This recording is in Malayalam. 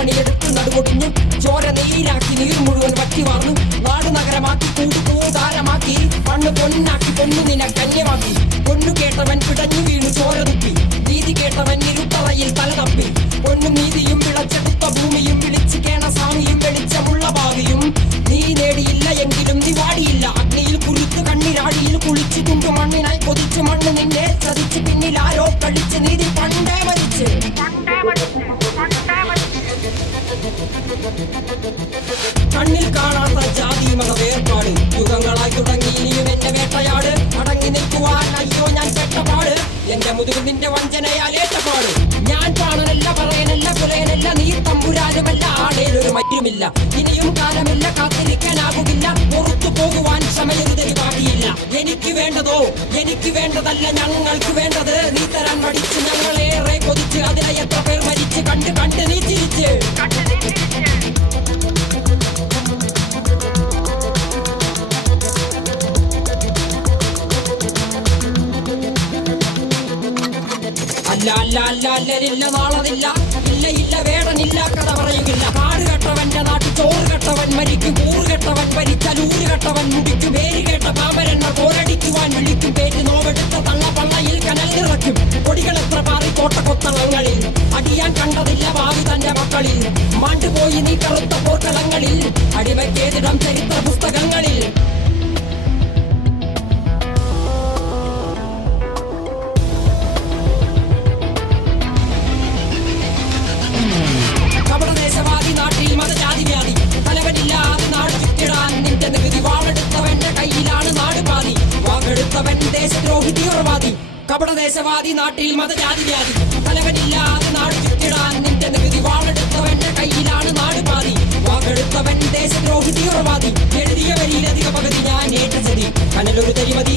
പണിയെടുത്ത് നടുവൊടിഞ്ഞ് ചോര നീരാക്കി നീർ മുഴുവൻ വറ്റി വാർന്നു നാട് നഗരമാക്കി കൂടാരമാക്കി മണ്ണ് പൊന്നാക്കി പൊന്നു നിന കന്യമാക്കി പൊന്നു കേട്ടവൻ പിടഞ്ഞു വീണു ചോര തുപ്പി നീതി കേട്ടവൻ ഇരുട്ടറയിൽ തല തപ്പി പൊന്നും നീതിയും വിളച്ചെടുത്ത ഭൂമിയും വിളിച്ചു കേണ സ്വാമിയും വെളിച്ചമുള്ള ഭാവിയും നീ നേടിയില്ല എങ്കിലും നീ വാടിയില്ല അഗ്നിയിൽ കുളിച്ചു കണ്ണിരാടിയിൽ കുളിച്ചു തുണ്ടു മണ്ണിനായി കൊതിച്ചു മണ്ണ് നിന്നെ ചതിച്ചു പിന്നിൽ ആരോ കളിച്ച് നീതി പണ്ടേ മരിച്ച് കണ്ണിൽ കാണാത്ത ജാതി മത വേർപാട് യുഗങ്ങളായി തുടങ്ങി ഇനിയും എന്റെ വേട്ടയാട് അടങ്ങി നിൽക്കുവാൻ അയ്യോ ഞാൻ പെട്ടപാട് എന്റെ മുതുകിൽ നിന്റെ വഞ്ചനയാലേറ്റപാട് ഞാൻ പാണനല്ല പറയനല്ല പുലയനല്ല നീ തമ്പുരാനുമല്ല ആടേലൊരു മറ്റുമില്ല ഇനിയും കാലമില്ല കാത്തിരിക്കാനാകുകില്ല പുറത്തു പോകുവാൻ ക്ഷമയൊരുതരി ബാക്കിയില്ല എനിക്ക് വേണ്ടതോ എനിക്ക് വേണ്ടതല്ല ഞങ്ങൾക്ക് വേണ്ടത് നീ തരാൻ മടിച്ച് ഞങ്ങളേറെ കൊതിച്ച് അതിനെ എത്ര പേർ മരിച്ച് കണ്ട് കണ്ട് നീ ചിരിച്ച് അല്ലരില്ല നാളതില്ല ഇല്ല ഇല്ല വേടനില്ല കഥ പറയുകില്ല കാട് കെട്ടവന്റെ നാട്ടിൽ ചോറ് കെട്ടവൻ മരിക്കും കൂറ് കെട്ടവൻ ഭരിച്ചാൽ ഊര് കെട്ടവൻ മുടിക്കും പേര് കേട്ട പാമരെണ്ണ പോരടിക്കുവാൻ വിളിക്കും പേര് നോവെടുത്ത തള്ളപ്പള്ളയിൽ കനൽ നിറയ്ക്കും കൊടികളെത്ര പാറി കോട്ടക്കൊത്തളങ്ങളിൽ അടിയാൻ കണ്ടതില്ല ഭാവി തന്റെ മക്കളിൽ മാണ്ടുപോയി നീ കറുത്ത പോർക്കളങ്ങളിൽ അടിമയ്ക്കേതിടം ചരിത്ര പുസ്തകങ്ങളിൽ ദേശവാദി നാട്ടിൽ മതജാതി വ്യാധി തലവനില്ലാതെ നാട് ചുറ്റിടാൻ നിന്റെ നികുതി വാളെടുത്തവന്റെ കയ്യിലാണ് നാട് പാതി വാക്കെടുത്തവൻ ദേശദ്രോഹി തീവ്രവാദി കപടദേശവാദി നാട്ടിൽ മതജാതി വ്യാധി തലവനില്ലാതെ നാട് ചുറ്റിടാൻ നിന്റെ നികുതി വാളെടുത്തവന്റെ കയ്യിലാണ് നാട് പാതി വാക്കെടുത്തവൻ ദേശദ്രോഹി തീവ്രവാദി എഴുതിയ വരിയിലധിക പകുതി ഞാൻ ഏറ്റ ചതി കനലൊരു തരിമതി